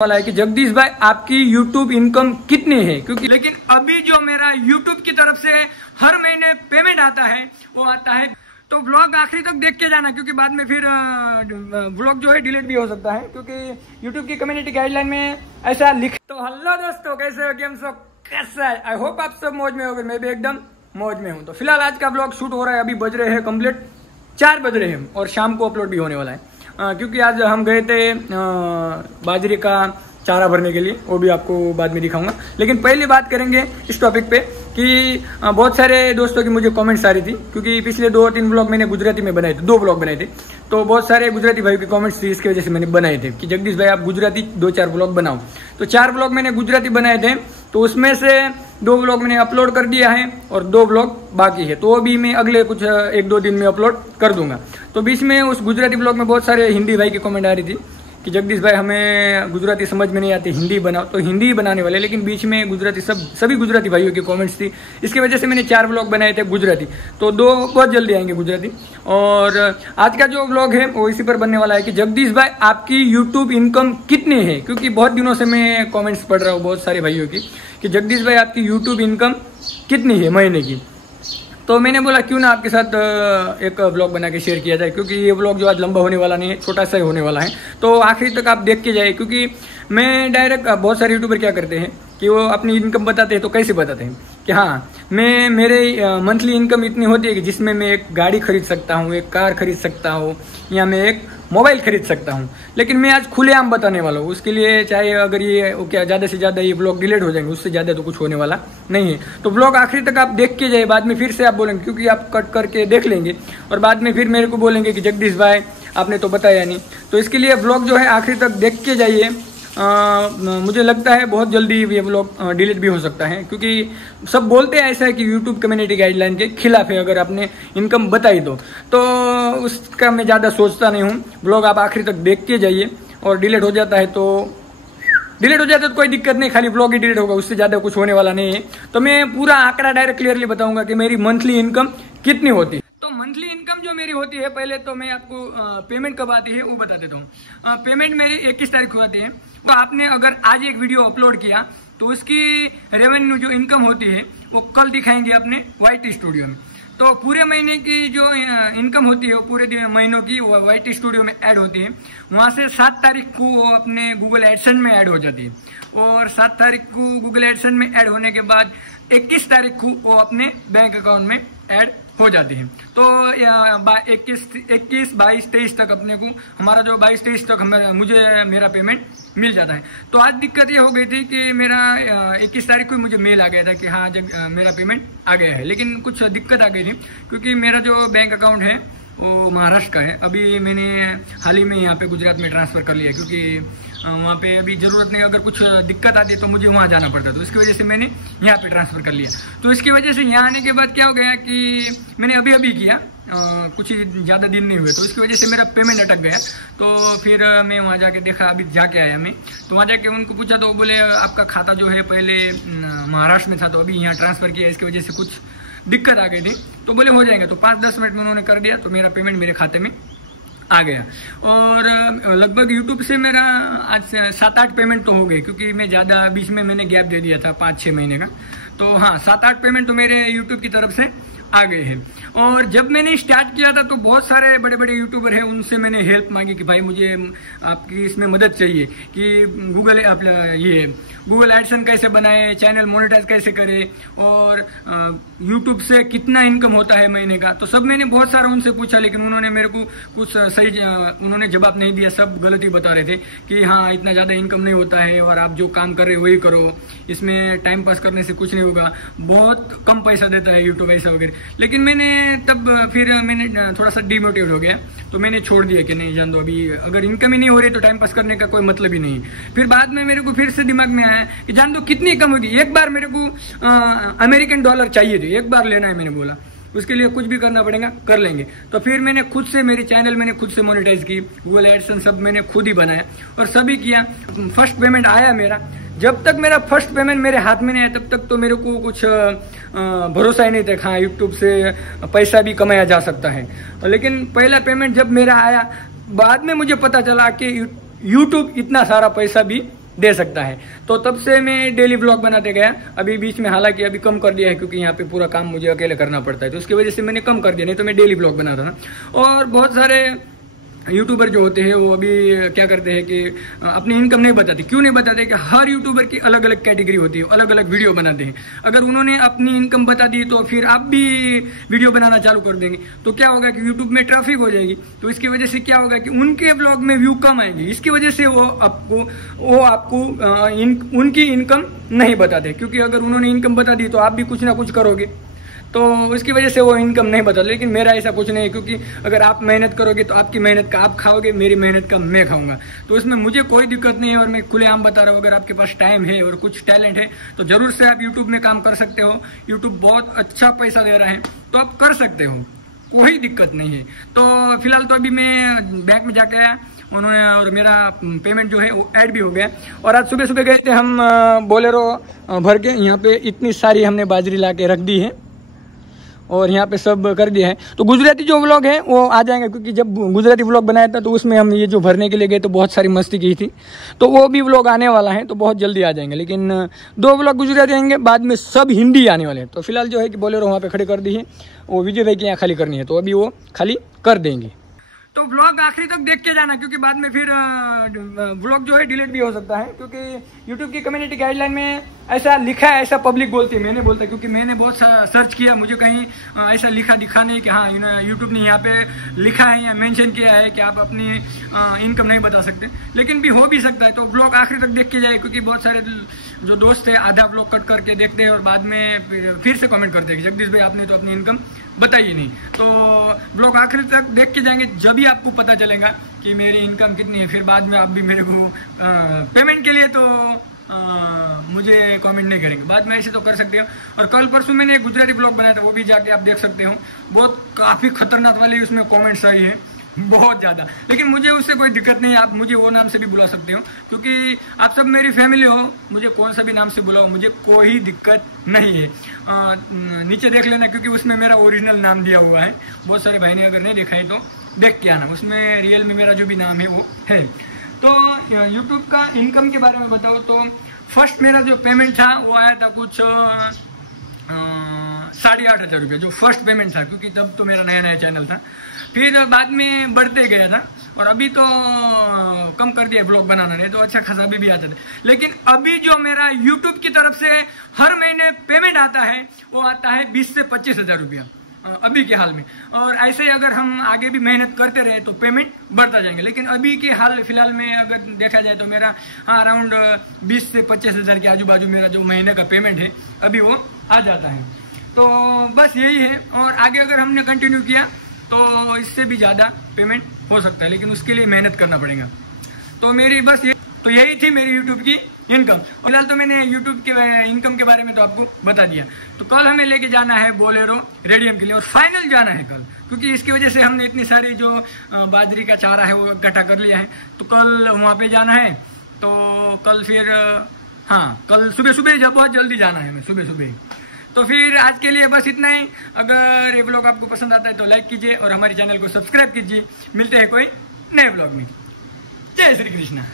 वाला है कि जगदीश भाई आपकी YouTube इनकम कितनी है, क्योंकि लेकिन अभी जो मेरा YouTube की तरफ से हर महीने पेमेंट आता है वो आता है। तो व्लॉग आखिरी तक देख के जाना, क्योंकि बाद में फिर व्लॉग जो है डिलीट भी हो सकता है, क्योंकि YouTube की कम्युनिटी गाइडलाइन में ऐसा लिख। तो हेलो दोस्तों, कैसे हो? गेम सब कैसा है? आई होप आप सब मौज में होगे, मैं भी एकदम मौज में हूँ। तो फिलहाल आज का व्लॉग शूट हो रहा है, अभी बज रहे हैं कंप्लीट 4 बज रहे हैं और शाम को अपलोड भी होने वाला है। क्योंकि आज हम गए थे बाजरे का चारा भरने के लिए, वो भी आपको बाद में दिखाऊंगा। लेकिन पहले बात करेंगे इस टॉपिक पे कि बहुत सारे दोस्तों की मुझे कमेंट्स आ रही थी, क्योंकि पिछले 2-3 ब्लॉग मैंने गुजराती में बनाए थे, 2 ब्लॉग बनाए थे। तो बहुत सारे गुजराती भाइयों की कमेंट्स थी, इसकी वजह से मैंने बनाए थे कि जगदीश भाई आप गुजराती 2-4 ब्लॉग बनाओ। तो 4 ब्लॉग मैंने गुजराती बनाए थे, तो उसमें से 2 ब्लॉग मैंने अपलोड कर दिया है और 2 ब्लॉग बाकी है, तो वो भी मैं अगले कुछ 1-2 दिन में अपलोड कर दूंगा। तो बीच में उस गुजराती ब्लॉग में बहुत सारे हिंदी भाई की कमेंट आ रही थी कि जगदीश भाई हमें गुजराती समझ में नहीं आती, हिंदी बनाओ। तो हिंदी ही बनाने वाले, लेकिन बीच में गुजराती सभी गुजराती भाइयों की कमेंट्स थी, इसकी वजह से मैंने 4 ब्लॉग बनाए थे गुजराती। तो 2 बहुत जल्दी आएंगे गुजराती। और आज का जो ब्लॉग है वो इसी पर बनने वाला है कि जगदीश भाई आपकी यूट्यूब इनकम कितनी है, क्योंकि बहुत दिनों से मैं कॉमेंट्स पढ़ रहा हूँ बहुत सारे भाइयों की कि जगदीश भाई आपकी यूट्यूब इनकम कितनी है महीने की। तो मैंने बोला क्यों ना आपके साथ एक व्लॉग बना के शेयर किया जाए, क्योंकि ये व्लॉग जो आज लंबा होने वाला नहीं है, छोटा सा ही होने वाला है। तो आखिरी तक आप देख के जाए, क्योंकि मैं डायरेक्ट बहुत सारे यूट्यूबर क्या करते हैं कि वो अपनी इनकम बताते हैं। तो कैसे बताते हैं कि हाँ मेरे मंथली इनकम इतनी होती है कि जिसमें मैं एक गाड़ी खरीद सकता हूँ, एक कार खरीद सकता हूँ, या मैं एक मोबाइल खरीद सकता हूँ। लेकिन मैं आज खुलेआम बताने वाला हूँ, उसके लिए चाहे अगर ये क्या ज़्यादा से ज़्यादा ये ब्लॉग डिलीट हो जाएंगे, उससे ज़्यादा तो कुछ होने वाला नहीं है। तो ब्लॉग आखिरी तक आप देख के जाए, बाद में फिर से आप बोलेंगे, क्योंकि आप कट करके देख लेंगे और बाद में फिर मेरे को बोलेंगे कि जगदीश भाई आपने तो बताया नहीं। तो इसके लिए ब्लॉग जो है आखिरी तक देख के जाइए। मुझे लगता है बहुत जल्दी ये व्लॉग डिलीट भी हो सकता है, क्योंकि सब बोलते हैं ऐसा है कि यूट्यूब कम्युनिटी गाइडलाइन के खिलाफ है अगर आपने इनकम बताई तो उसका मैं ज़्यादा सोचता नहीं हूँ। ब्लॉग आप आखिरी तक देख के जाइए, और डिलीट हो जाता है तो कोई दिक्कत नहीं, खाली ब्लॉग ही डिलीट होगा, उससे ज़्यादा कुछ होने वाला नहीं है। तो मैं पूरा आंकड़ा डायरेक्ट क्लियरली बताऊंगा कि मेरी मंथली इनकम कितनी होती है। तो मंथली इनकम जो मेरी होती है, पहले तो मैं आपको पेमेंट कब आती है वो बता देता हूँ। पेमेंट मेरी 21 तारीख को आती है। तो आपने अगर आज एक वीडियो अपलोड किया तो उसकी रेवेन्यू जो इनकम होती है वो कल दिखाएंगे अपने YT स्टूडियो में। तो पूरे महीने की जो इनकम होती है वो पूरे महीनों की वो YT स्टूडियो में ऐड होती है। वहाँ से 7 तारीख को वो अपने गूगल एडसेंस में ऐड हो जाती है, और 7 तारीख को गूगल एडसेंस में ऐड होने के बाद 21 तारीख को वो अपने बैंक अकाउंट में ऐड हो जाती है। तो 21, 22, 23 तक अपने को हमारा जो 22-23 तक मुझे मेरा पेमेंट मिल जाता है। तो आज दिक्कत ये हो गई थी कि मेरा 21 तारीख को मुझे मेल आ गया था कि हाँ मेरा पेमेंट आ गया है, लेकिन कुछ दिक्कत आ गई थी, क्योंकि मेरा जो बैंक अकाउंट है वो महाराष्ट्र का है। अभी मैंने हाल ही में यहाँ पे गुजरात में ट्रांसफ़र कर लिया, क्योंकि वहाँ पे अभी ज़रूरत नहीं, अगर कुछ दिक्कत आती है तो मुझे वहाँ जाना पड़ता, तो इसकी वजह से मैंने यहाँ पे ट्रांसफ़र कर लिया। तो इसकी वजह से यहाँ आने के बाद क्या हो गया कि मैंने अभी किया, कुछ ज़्यादा दिन नहीं हुए, तो इसकी वजह से मेरा पेमेंट अटक गया। तो फिर मैं वहाँ जाके देखा, अभी जाके आया मैं, तो वहाँ जाके उनको पूछा तो वो बोले आपका खाता जो है पहले महाराष्ट्र में था, तो अभी यहाँ ट्रांसफ़र किया, इसकी वजह से कुछ दिक्कत आ गई थी। तो बोले हो जाएंगे, तो 5-10 मिनट में उन्होंने कर दिया, तो मेरा पेमेंट मेरे खाते में आ गया। और लगभग यूट्यूब से मेरा आज 7-8 पेमेंट तो हो गए, क्योंकि मैं ज़्यादा बीच में मैंने गैप दे दिया था 5-6 महीने का। तो हाँ 7-8 पेमेंट तो मेरे यूट्यूब की तरफ से आ गए हैं। और जब मैंने स्टार्ट किया था तो बहुत सारे बड़े बड़े यूट्यूबर हैं, उनसे मैंने हेल्प मांगी कि भाई मुझे आपकी इसमें मदद चाहिए कि गूगल एडसेंस कैसे बनाए, चैनल मोनेटाइज कैसे करे, और यूट्यूब से कितना इनकम होता है महीने का। तो सब मैंने बहुत सारा उनसे पूछा, लेकिन उन्होंने मेरे को कुछ सही उन्होंने जवाब नहीं दिया, सब गलती बता रहे थे कि हाँ इतना ज़्यादा इनकम नहीं होता है, और आप जो काम कर रहे हो वही करो, इसमें टाइम पास करने से कुछ नहीं होगा, बहुत कम पैसा देता है यूट्यूब ऐसा वगैरह। लेकिन मैंने फिर थोड़ा सा डिमोटिवेट हो गया, तो मैंने छोड़ दिया कि नहीं जान दो, अभी अगर इनकम ही नहीं हो रही तो टाइम पास करने का कोई मतलब ही नहीं। फिर बाद में मेरे को फिर से दिमाग में आया कि जान दो कितनी इनकम होगी, एक बार मेरे को अमेरिकन डॉलर चाहिए थे, एक बार लेना है, मैंने बोला उसके लिए कुछ भी करना पड़ेगा, कर लेंगे। तो फिर मैंने खुद से मेरी चैनल मैंने खुद से मोनेटाइज की, गूगल एडसेंस सब मैंने खुद ही बनाया और सभी किया। फर्स्ट पेमेंट आया मेरा, जब तक मेरा फर्स्ट पेमेंट मेरे हाथ में नहीं आया तब तक तो मेरे को कुछ भरोसा ही नहीं था, हाँ यूट्यूब से पैसा भी कमाया जा सकता है। लेकिन पहला पेमेंट जब मेरा आया, बाद में मुझे पता चला कि यूट्यूब इतना सारा पैसा भी दे सकता है। तो तब से मैं डेली ब्लॉग बनाते गया। अभी बीच में हालांकि अभी कम कर दिया है क्योंकि यहाँ पे पूरा काम मुझे अकेले करना पड़ता है, तो उसकी वजह से मैंने कम कर दिया, नहीं तो मैं डेली ब्लॉग बनाता था। और बहुत सारे यूट्यूबर जो होते हैं वो अभी क्या करते हैं कि अपनी इनकम नहीं बताते। क्यों नहीं बताते? कि हर यूट्यूबर की अलग अलग कैटेगरी होती है, अलग अलग वीडियो बनाते हैं। अगर उन्होंने अपनी इनकम बता दी तो फिर आप भी वीडियो बनाना चालू कर देंगे, तो क्या होगा कि यूट्यूब में ट्रैफिक हो जाएगी। तो इसकी वजह से क्या होगा कि उनके ब्लॉग में व्यू कम आएंगे, इसकी वजह से वो आपको उनकी इनकम नहीं बताते। क्योंकि अगर उन्होंने इनकम बता दी तो आप भी कुछ ना कुछ करोगे, तो उसकी वजह से वो इनकम नहीं बता। लेकिन मेरा ऐसा कुछ नहीं है, क्योंकि अगर आप मेहनत करोगे तो आपकी मेहनत का आप खाओगे, मेरी मेहनत का मैं खाऊंगा। तो इसमें मुझे कोई दिक्कत नहीं है और मैं खुलेआम बता रहा हूँ। अगर आपके पास टाइम है और कुछ टैलेंट है तो जरूर से आप यूट्यूब में काम कर सकते हो। यूट्यूब बहुत अच्छा पैसा दे रहा है, तो आप कर सकते हो, कोई दिक्कत नहीं है। तो फिलहाल तो अभी मैं बैंक में जाके आया उन्होंने, और मेरा पेमेंट जो है वो ऐड भी हो गया। और आज सुबह सुबह गए थे हम बोलेरो भर के, यहाँ पे इतनी सारी हमने बाजरी ला के रख दी है और यहाँ पे सब कर दिया है। तो गुजराती जो व्लॉग है वो आ जाएंगे, क्योंकि जब गुजराती व्लॉग बनाया था तो उसमें हम ये जो भरने के लिए गए तो बहुत सारी मस्ती की थी, तो वो भी व्लॉग आने वाला है, तो बहुत जल्दी आ जाएंगे। लेकिन 2 व्लॉग गुजराती आएंगे, बाद में सब हिंदी आने वाले हैं। तो फिलहाल जो है कि बोलेरो वहाँ पे खड़े कर दी है, वो विजय भाई की यहाँ खाली करनी है, तो अभी वो खाली कर देंगे। तो व्लॉग आखिरी तक देख के जाना, क्योंकि बाद में फिर व्लॉग जो है डिलीट भी हो सकता है। क्योंकि यूट्यूब की कम्युनिटी गाइडलाइन में ऐसा लिखा है, ऐसा पब्लिक बोलती है, मैंने बोलता है। क्योंकि मैंने बहुत सर्च किया, मुझे कहीं ऐसा लिखा दिखा नहीं कि हाँ यूट्यूब ने यहाँ पे लिखा है या मेंशन किया है कि आप अपनी इनकम नहीं बता सकते। लेकिन भी हो भी सकता है, तो व्लॉग आखिरी तक देख के जाए। क्योंकि बहुत सारे जो दोस्त है आधा व्लॉग कट करके देखते हैं और बाद में फिर से कमेंट करते हैं कि जगदीश भाई आपने तो अपनी इनकम बताई ही नहीं। तो ब्लॉग आखिर तक देख के जाएंगे, जब भी आपको पता चलेगा कि मेरी इनकम कितनी है। फिर बाद में आप भी मेरे को पेमेंट के लिए तो मुझे कमेंट नहीं करेंगे, बाद में ऐसे तो कर सकते हो। और कल परसों मैंने एक गुजराती ब्लॉग बनाया था, वो भी जाके आप देख सकते हो। बहुत काफ़ी खतरनाक वाले उसमें कमेंट्स आई है, बहुत ज़्यादा। लेकिन मुझे उससे कोई दिक्कत नहीं है, आप मुझे वो नाम से भी बुला सकते हो, क्योंकि आप सब मेरी फैमिली हो। मुझे कौन सा भी नाम से बुलाओ, मुझे कोई दिक्कत नहीं है। नीचे देख लेना, क्योंकि उसमें मेरा ओरिजिनल नाम दिया हुआ है। बहुत सारे भाई ने अगर नहीं देखा है तो देख के आना, उसमें रियल में मेरा जो भी नाम है वो है। तो यूट्यूब का इनकम के बारे में बताओ तो फर्स्ट मेरा जो पेमेंट था वो आया था कुछ 8,500 रुपये, जो फर्स्ट पेमेंट था, क्योंकि तब तो मेरा नया नया चैनल था। फिर बाद में बढ़ते गया था और अभी तो कम कर दिया ब्लॉग बनाना, नहीं तो अच्छा खासा भी आता था। लेकिन अभी जो मेरा यूट्यूब की तरफ से हर महीने पेमेंट आता है वो आता है 20 से 25,000 रुपया अभी के हाल में। और ऐसे ही अगर हम आगे भी मेहनत करते रहे तो पेमेंट बढ़ता जाएंगे। लेकिन अभी के हाल फिलहाल में अगर देखा जाए तो मेरा अराउंड 20 से 25,000 के आजू बाजू मेरा जो महीने का पेमेंट है अभी वो आ जाता है। तो बस यही है, और आगे अगर हमने कंटिन्यू किया तो इससे भी ज़्यादा पेमेंट हो सकता है, लेकिन उसके लिए मेहनत करना पड़ेगा। तो मेरी बस यही थी मेरी यूट्यूब की इनकम। फिलहाल तो मैंने यूट्यूब के इनकम के बारे में तो आपको बता दिया। तो कल हमें लेके जाना है बोलेरो रेडियम के लिए, और फाइनल जाना है कल, क्योंकि इसकी वजह से हमने इतनी सारी जो बाजरी का चारा है वो इकट्ठा कर लिया है। तो कल वहाँ पे जाना है, तो कल फिर कल सुबह सुबह जब बहुत जल्दी जाना है, हमें सुबह सुबह। तो फिर आज के लिए बस इतना ही। अगर ये ब्लॉग आपको पसंद आता है तो लाइक कीजिए और हमारे चैनल को सब्सक्राइब कीजिए। मिलते हैं कोई नए ब्लॉग में। जय श्री कृष्णा।